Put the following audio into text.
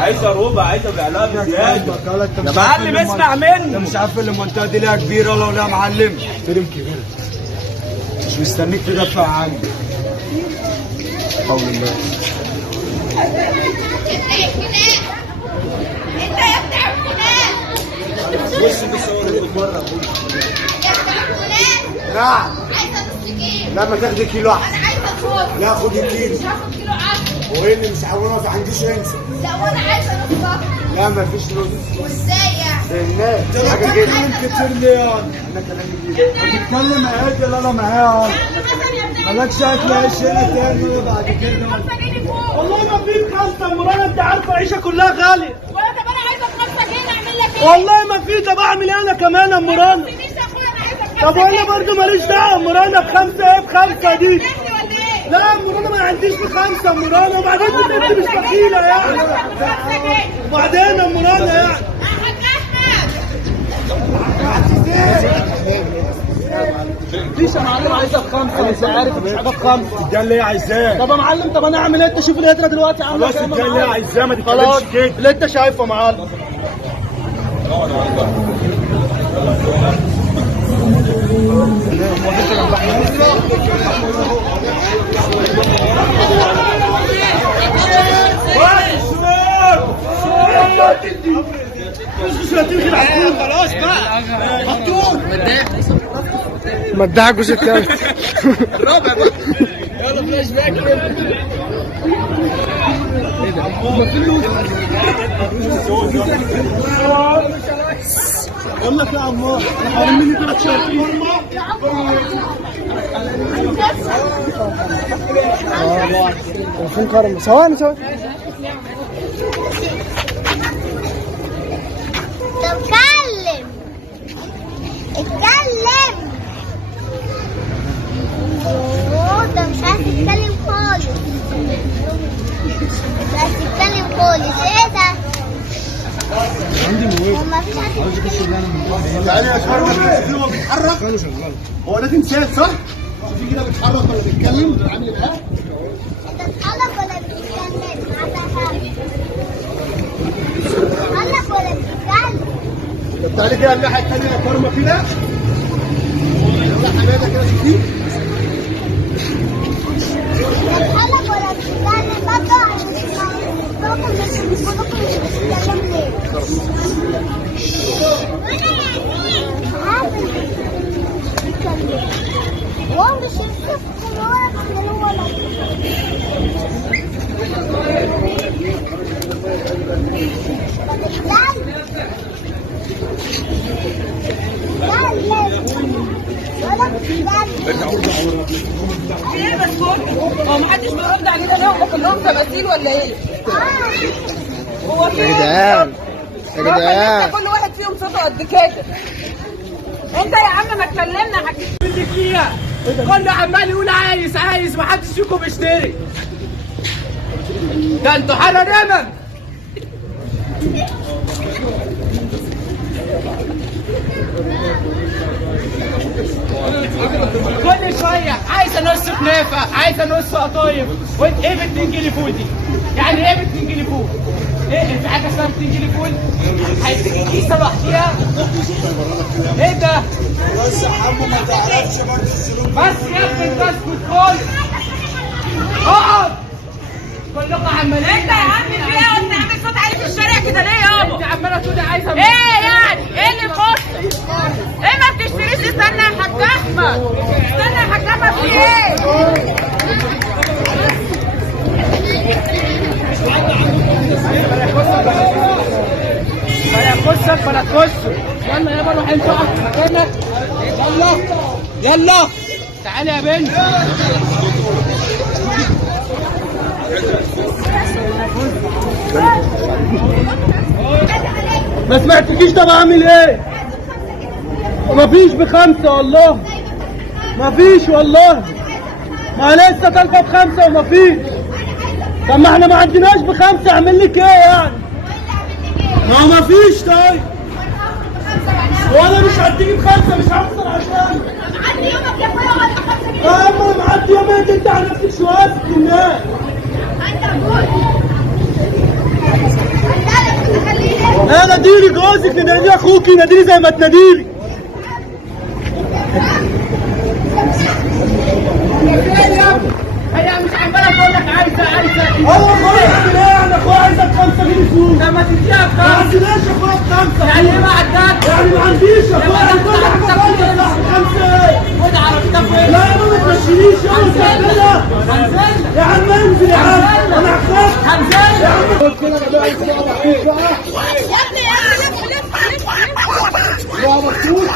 عايزه ربع، عايزه بعلاقه زياده. يا معلم اسمع مني، انت مش عارف المنطقه دي ليها كبيره ولا ليها معلم؟ ترم كبير، مش مستنيك تدفع عني. حول الله. بص بصور بره. نعم. عايزه نص كيلو. لا ما تاخدي كيلو احسن. انا عايزه صوت. لا خدي كيلو. مش هاخد كيلو عسل. هو ايه اللي مش هقوله؟ ما عنديش انسى. لا وانا عايزه نص. لا ما فيش نص. وازاي يعني؟ الناس حاجه كده. كتير ليه يعني؟ انا كلامي كده. هتتكلم عادي اللي انا معاها. مالكش اكل عيش هنا تاني بعد كده. والله ما في خمسه مرانه، انت عارفه العيشه كلها غاليه. وانا طب انا عايزه 5 جنيه اعمل لك ايه؟ والله ما في. طب اعمل ايه انا كمان يا مرانه؟ طب وانا برضه ماليش دعوه. مرانه بخمسه ايه بخمسه دي؟ لا مرانه ما عنديش بخمسه مرانه، وبعدين انت مش بخيله يعني. وبعدين يا مرانه يعني. مفيش يا معلم، عايزها بخمسه. انت عارف مش حاجه بخمسه. ده اللي هي عايزاه. طب يا معلم، طب انا اعمل ايه؟ انت شوف الهدره دلوقتي عامله خلاص كام. ده اللي هي عايزاه، ما خلاص تتكلمش كده. اللي انت شايفه يا معلم. خلاص بقى مدعك جوز الكلب. الرابع بقى. يلا فلاش باك. اقول لك يا عمار، حرمي لي 3 شهور. فين كرم؟ ثواني. طب اتكلم. اوه ده مش عارف يتكلم خالص. مش عارف يتكلم خالص. ايه ده؟ ما فيش عارف يتكلم. تعالى يا شباب، هو بيتحرك. هو ده تمثال صح؟ شوفي كده بيتحرك ولا بيتكلم؟ عامل ايه؟ انت بتتحرك ولا بتتكلم؟ بتتحرك ولا بتتكلم؟ طب تعالي كده الناحية التانية يا كرمة كده. يلا حمادة كده شوفي. بتتحرك ولا بتتكلم؟ بابا مش بتتكلم ليه؟ هو مش يمسك ولا ايه بس هو محدش بيرد علينا ليه؟ هم كلهم تماثيل ولا ايه؟ هو في يا جدعان كل واحد فيهم صوته قد كده. انت يا عم ما تكلمنا بدك فيها كله عمال يقول عايز، محدش فيكم بيشتري. ده انتوا حرة دايما. كل شوية عايزة نص كنافة، عايزة نص قطايف. وانت ايه ب 2 جنيه فول دي؟ يعني ايه ب 2 جنيه فول؟ ايه في حاجة اسمها 2 جنيه فول؟ هيديكي كيسة لوحديها؟ ايه ده؟ بس يا حمو ما تعرفش برضه الظروف. بس يا ابني انت اسكت خالص. اقعد. كلكم عمالين. انت يا عم في ايه؟ انت عامل صوت عالي في الشارع كده ليه يابا؟ انت عمالة تقولي عايزة ايه يعني؟ ايه اللي يخصك؟ ايه ما بتشتريش؟ استنى يا حاج احمد، استنى يا حاج احمد، في ايه؟ بلا تخشك بلا تخشك. يلا يابا روح انت اقعد في مكانك. يلا تعالي يا بنت. ما سمعتكيش. طب اعمل ايه؟ مفيش ب5 والله. مفيش والله. ما لسه طالبه ب5 ومفيش. طب ما احنا ما عندناش ب5، اعمل لك ايه يعني؟ ما مفيش. طيب وانا مش هديكي ب5، مش هخسر عشان معدي يومك يا اخويا ولا 5 جنيه؟ اما معدي يومين. انت على نفسك شويه في الناس. انت ناديلي جوزك، ناديلي اخوكي، ناديلي زي ما تناديلي. هي مش عماله تقول لك عايزه ايوه اخويا اعمل ايه؟ انا اخويا عايزك 5 جنيه فلوس. لما تديها ما بخمسه عندناش يا اخويا ب5. يعني ايه ما عداك؟ يعني ما عنديش يا اخويا، كل حاجه غاليه صح. 5 ايه؟ خد عربيتك وين؟ لا يا ماما ما تمشينيش يا مستقبلها. هنزل يا عم انزل يا عم، انا هخاف. هنزل يا عم خد كده انا بقى اسمع مخصوص بقى. يا ابني اسمع مخصوص.